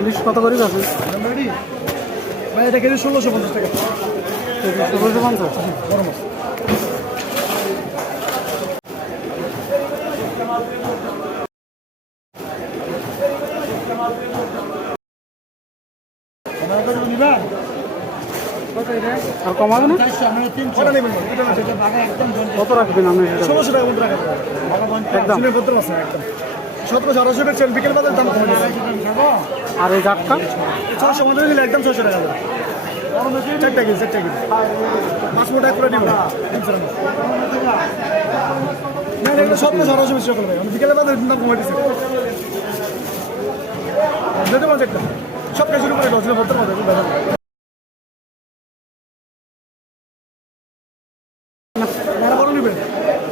ইলিশ কত করে আছে ভাই এটা কেজি 1650 টাকা। 1650 বড় মাছ। আর কমাবে না? কত রাখবেন আপনি? 1600 টাকা মতো রাখা একদম একদম 1700 টাকা বিকেল বাজার দাম কমে গেছে। আর এই জাটকা 650 নিলে একদম 600 টাকা দাম। 4টা কেজি 5 মোটা করে দিব না। এগুলো 1700 বেশি করে আমি বিকেলে বাজার দাম কমে দিচ্ছি। যেতে মাছ একটা সব কাজ শুরু করে 10 বছর